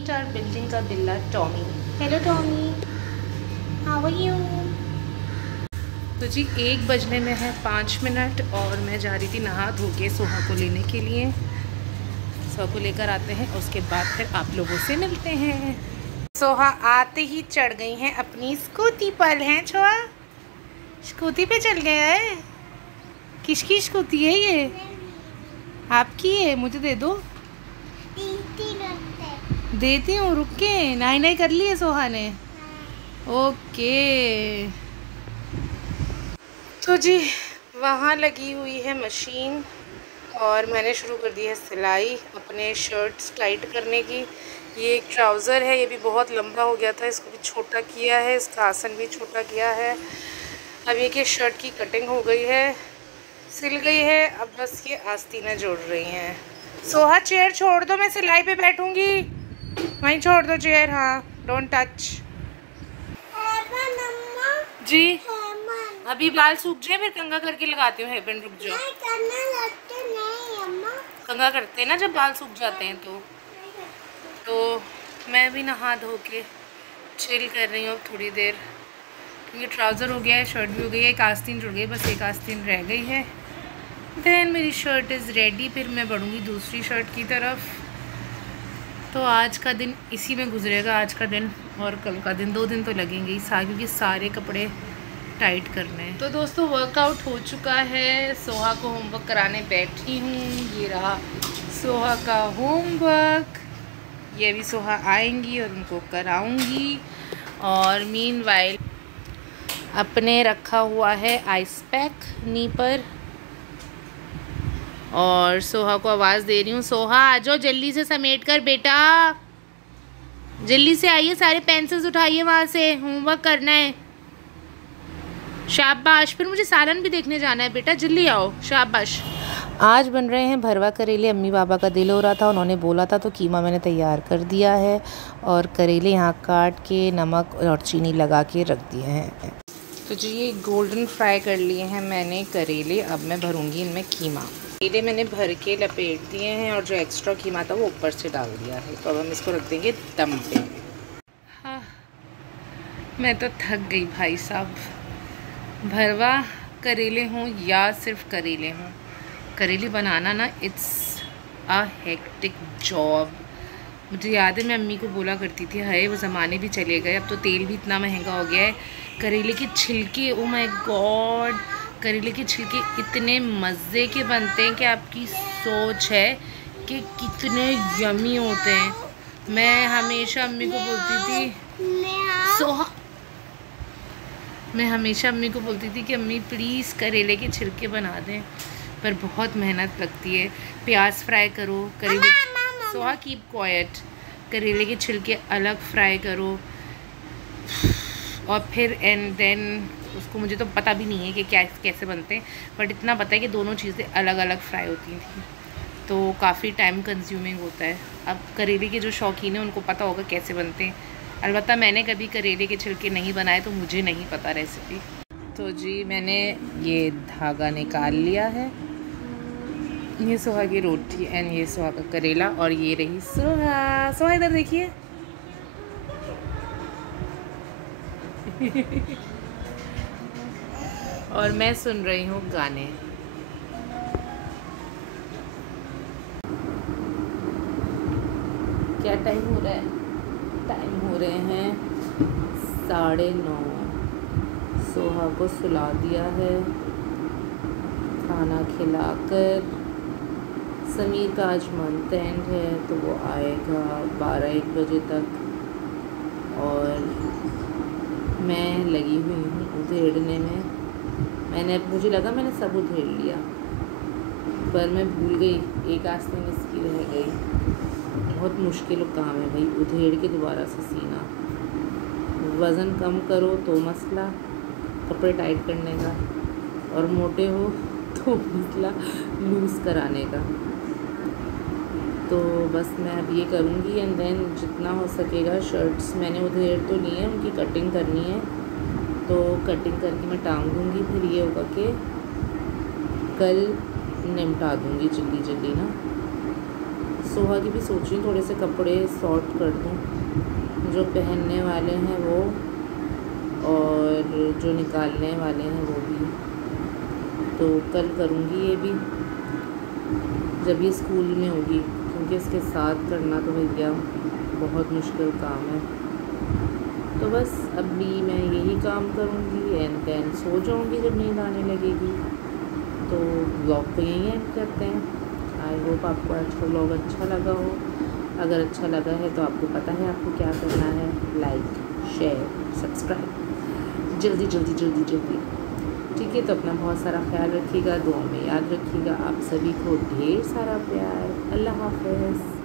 meet our building का बिल्ला Tommy. Hello Tommy, how are you? तो जी 1 बजने में है 5 मिनट और मैं जा रही थी नहा धो के सोहा को लेने के लिए। सोहा को लेकर आते हैं, उसके बाद फिर आप लोगों से मिलते हैं। सोहा आते ही चढ़ गई हैं अपनी स्कूटी पर। हैं छोआ, स्कूटी पे चल गया है। किसकी स्कूटी है ये? आपकी है? मुझे दे दो। देती हूँ, रुक के। नाई नाई कर ली है सोहा ने? ओके। तो जी वहाँ लगी हुई है मशीन और मैंने शुरू कर दी है सिलाई अपने शर्ट्स टाइट करने की। ये एक ट्राउज़र है, ये भी बहुत लंबा हो गया था, इसको भी छोटा किया है, इसका आसन भी छोटा किया है। अब ये कि शर्ट की कटिंग हो गई है, सिल गई है, अब बस ये आस्तीनें जोड़ रही हैं। सोहा चेयर छोड़ दो, मैं सिलाई पे बैठूंगी। वहीं छोड़ दो चेयर। हाँ, डोंट टच जी। अभी बाल सूख जाए फिर कंघा करके लगाती हूँ हेयरबैंड। रुक जाओ। कंघा करते हैं ना जब बाल सूख जाते हैं। तो मैं भी नहा धो के चिल कर रही हूँ थोड़ी देर, क्योंकि ट्राउज़र हो गया है, शर्ट भी हो गई है, एक आस्तीन जुड़ गई, बस एक आस्तीन रह गई है। देन मेरी शर्ट इज़ रेडी, फिर मैं बढ़ूँगी दूसरी शर्ट की तरफ। तो आज का दिन इसी में गुजरेगा, आज का दिन और कल का दिन, 2 दिन तो लगेंगे ही क्योंकि सारे कपड़े टाइट करने हैं। तो दोस्तों वर्कआउट हो चुका है, सोहा को होमवर्क कराने बैठी हूँ। ये रहा सोहा का होमवर्क, ये भी सोहा आएंगी और उनको कराऊंगी। और मीनवाइल अपने रखा हुआ है आइस पैक नी पर और सोहा को आवाज़ दे रही हूँ, सोहा आ जाओ जल्दी से समेट कर बेटा, जल्दी से आइए, सारे पेंसिल्स उठाइए वहाँ से, होमवर्क करना है। शाबाश। फिर मुझे सालन भी देखने जाना है बेटा, जल्दी आओ। शाबाश। आज बन रहे हैं भरवा करेले। अम्मी बाबा का दिल हो रहा था, उन्होंने बोला था, तो कीमा मैंने तैयार कर दिया है और करेले यहाँ काट के नमक और चीनी लगा के रख दिए हैं। तो जी ये गोल्डन फ्राई कर लिए हैं मैंने करेले, अब मैं भरूंगी इनमें कीमा। करेले मैंने भर के लपेट दिए हैं और जो एक्स्ट्रा कीमा था वो ऊपर से डाल दिया है। तो अब हम इसको रख देंगे दम पे। हाँ, मैं तो थक गई भाई साहब। भरवा करेले हों या सिर्फ करेले हों, करेले बनाना ना इट्स अ हेक्टिक जॉब। मुझे याद है मैं अम्मी को बोला करती थी, हाय वो ज़माने भी चले गए, अब तो तेल भी इतना महंगा हो गया है। करेले के छिलके, ओ माय गॉड, करेले के छिलके इतने मज़े के बनते हैं कि आपकी सोच है कि कितने यमी होते हैं। मैं हमेशा अम्मी को बोलती थी मैं हमेशा अम्मी को बोलती थी कि अम्मी प्लीज़ करेले के छिलके बना दें, पर बहुत मेहनत लगती है। प्याज फ्राई करो, करेले, सोहा कीप क्वाइट, करेले के छिलके अलग फ्राई करो और फिर एंड देन उसको, मुझे तो पता भी नहीं है कि क्या कैसे बनते हैं, बट इतना पता है कि दोनों चीज़ें अलग अलग फ्राई होती थी, तो काफ़ी टाइम कंज्यूमिंग होता है। अब करेले के जो शौकीन हैं उनको पता होगा कैसे बनते हैं, अलबत्ता मैंने कभी करेले के छिलके नहीं बनाए तो मुझे नहीं पता रेसिपी। तो जी मैंने ये धागा निकाल लिया है, ये सोहा की रोटी एंड ये सोहा का करेला और ये रही सोहा। सोहा इधर देखिए। और मैं सुन रही हूँ गाने। क्या टाइम हो रहा है? टाइम हो रहे हैं 9:30। सोहा को सुला दिया है, खाना खिलाकर। समीर का आज मंथ एंड है तो वो आएगा 12-1 बजे तक और मैं लगी हुई हूँ उधेड़ने में। मुझे लगा मैंने सब उधेड़ लिया, पर मैं भूल गई, एक आस्तीन इसकी रह गई। बहुत मुश्किल काम है भाई उधेड़ के दोबारा से सीना। वज़न कम करो तो मसला कपड़े टाइट करने का, और मोटे हो तो मसला लूज़ कराने का। तो बस मैं अब ये करूँगी एंड देन जितना हो सकेगा शर्ट्स मैंने उधेड़ तो ली है, उनकी कटिंग करनी है, तो कटिंग करके मैं टांग दूँगी। फिर ये होगा कि कल निपटा दूँगी जल्दी जल्दी ना। सोहा की भी सोच रही हूँ थोड़े से कपड़े सॉर्ट कर दूँ, जो पहनने वाले हैं वो और जो निकालने वाले हैं वो भी। तो कल करूँगी ये भी जब ये स्कूल में होगी, क्योंकि इसके साथ करना तो भैया बहुत मुश्किल काम है। तो बस अभी मैं यही काम करूँगी एंड देन सो जाऊँगी जब नींद आने लगेगी। तो ब्लॉग को यहीं एंड करते हैं। आई होप आपको आज का ब्लॉग अच्छा लगा हो। अगर अच्छा लगा है तो आपको पता है आपको क्या करना है, लाइक शेयर सब्सक्राइब जल्दी जल्दी जल्दी जल्दी। ठीक है, तो अपना बहुत सारा ख्याल रखिएगा, दुआ में याद रखिएगा। आप सभी को ढेर सारा प्यार। अल्लाह हाफ़िज़।